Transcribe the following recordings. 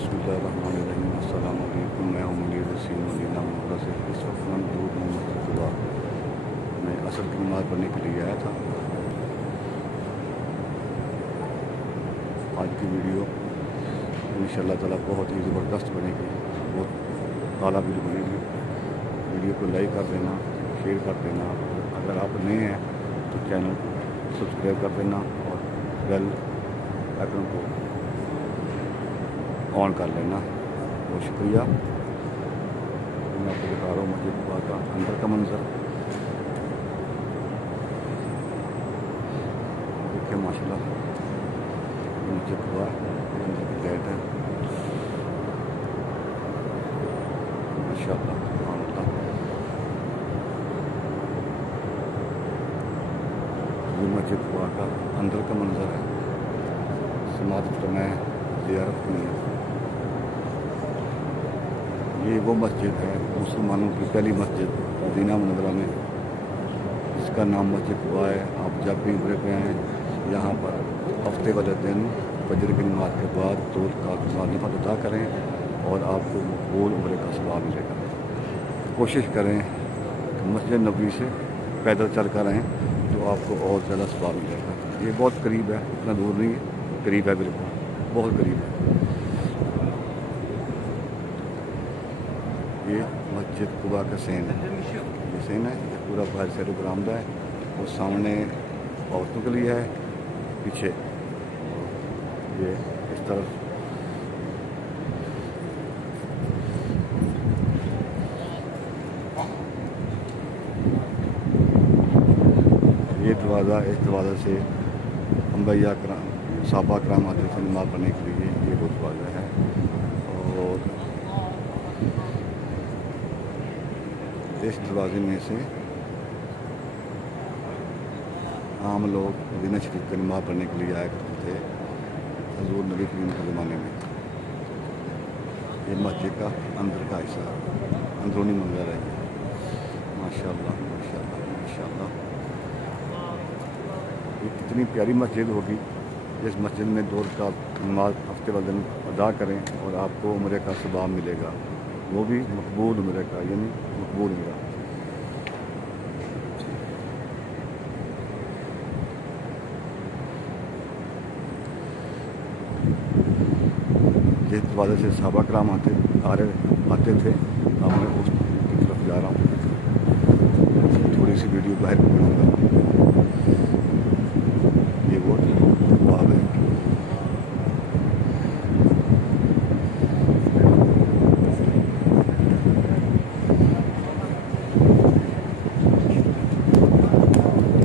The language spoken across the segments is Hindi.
बिस्मिल्लाहिर्रहमानिर्रहीम। अस्सलाम वालेकुम। मैं हूं मुनीर हुसैन मदीना मुनव्वरा से। इस वक्त मैं मौजूद हूँ मस्जिद कुबा में असर की नमाज़ पढ़ने के लिए आया था। आज की वीडियो इंशाअल्लाह ताला बहुत ही ज़बरदस्त बनेगी, बहुत आला वीडियो बनेगी। वीडियो को लाइक कर देना, शेयर कर देना। अगर आप नए हैं तो चैनल को सब्सक्राइब कर देना और बेल आइकन को ऑन कर लेना। बहुत शुक्रिया। मैं आपको दिखा रहा हूँ मस्जिद कुबा का अंदर का मंजर। देखिए माशाल्लाह मस्जिद कुबा अंदर की गेट है। माशाल्लाह सुभान अल्लाह। ये मस्जिद कुबा का अंदर का मंजर है। समात फरमाएं, ज़ियारत की है। ये वो मस्जिद है मुसलमानों की पहली मस्जिद मदीना मुनव्वरा में, जिसका नाम मस्जिद कुबा है। आप जब भी उम्रे पे आएँ यहाँ पर हफ्ते वाले दिन फजर की नमाज के बाद 2 रकात नफल अदा करें और आपको मकबूल उम्रे का सवाब मिलेगा। कोशिश करें कि मस्जिद नबवी से पैदल चल कर आएँ तो आपको और ज़्यादा सवाब मिलेगा। ये बहुत करीब है, इतना दूर नहीं है, करीब है, बिल्कुल बहुत करीब है। ये मस्जिद कुबा का सीन है। ये सीन है, ये पूरा बाहर से बरामदा है और सामने औरतों के लिए है, पीछे ये इस तरफ ये दरवाज़ा, इस दरवाज़े से अंबिया कराम सहाबा कराम आते थे नमाज़ पढ़ने के लिए। ये वो दरवाज़ा है और इस दरवाजे में से आम लोग मदीना शरीफ की नमाज़ पढ़ने के लिए आया करते थे हज़ूर नबी करीम के ज़माने में। ये मस्जिद का अंदर का हिस्सा, अंदरूनी मंजर है। माशाअल्लाह माशाअल्लाह माशाअल्लाह। ये कितनी प्यारी मस्जिद होगी। जिस मस्जिद में 2 रकात नमाज हफ्ते वाले दिन अदा करें और आपको उम्रे का सवाब मिलेगा, वो भी मकबूल उम्रे का, यानी मकबूल उम्रा। जिस दरवाजे से सहाबा कराम आते थे, अब मैं उस की तरफ जा रहा हूँ। थोड़ी सी वीडियो बाहर बनाऊँगा। ये वो बाब है।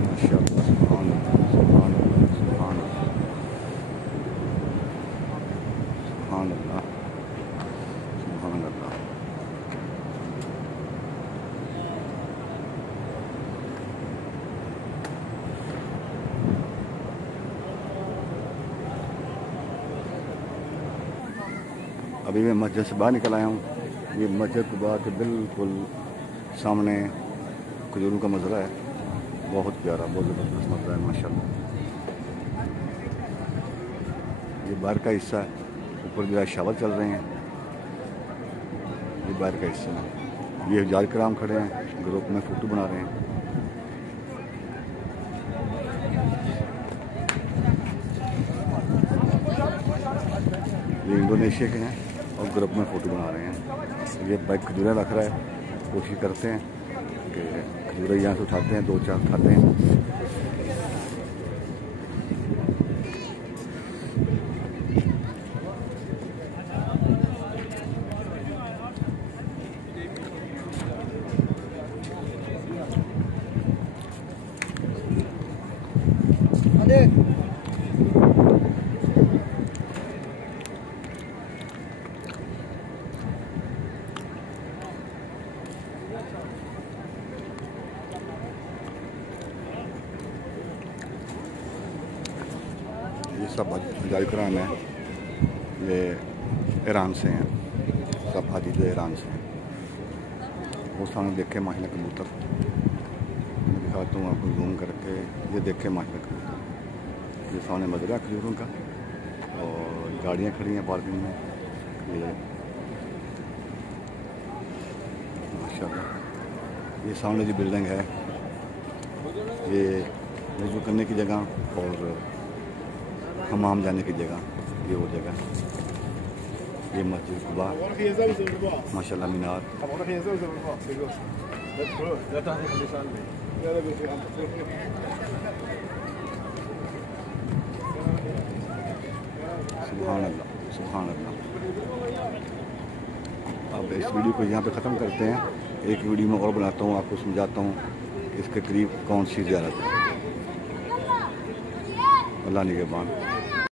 माशाअल्लाह सुभान अल्लाह सुभान अल्लाह सुभान अल्लाह सुभान अल्लाह सुभान अल्लाह। अभी मैं मस्जिद से बाहर निकल आया हूँ। ये मस्जिद कुबा के बिल्कुल सामने खजूरों का मज़रा है। बहुत प्यारा, बहुत ज़बरदस्त मज़रा है माशाल्लाह। ये बाहर का हिस्सा है, ऊपर जो है शावर चल रहे हैं। ये बाहर का हिस्सा है। ये हजाज कराम खड़े हैं, ग्रुप में फ़ोटो बना रहे हैं। ये इंडोनेशिया के हैं और ग्रुप में फ़ोटो बना रहे हैं। ये बाइक खजूरें रख रहा है। कोशिश करते हैं कि खजूरें यहाँ से उठाते हैं, 2-4 उठाते हैं। ये सब हजाज कराम है, ये ईरान से हैं, सब हाजी जो ईरान से हैं। वो सामने देखे माशाल्लाह कबूतर, मैं दिखाता हूँ आपको जूम करके। ये देखे माशाल्लाह कबूतर, ये सामने मजरा खजूरों का और गाड़ियाँ खड़ी हैं पार्किंग में। ये माशाल्लाह, ये सामने जो बिल्डिंग है ये वज़ू करने की जगह और हमाम जाने की जगह, ये वो जगह। ये मस्जिद कुबा माशाल्लाह मीनार। सुभान अल्लाह, सुभान अल्लाह। अब इस वीडियो को यहाँ पे ख़त्म करते हैं। एक वीडियो में और बनाता हूँ, आपको समझाता हूँ इसके करीब कौन सी ज़ियारत है। अल्लाह निगहबान।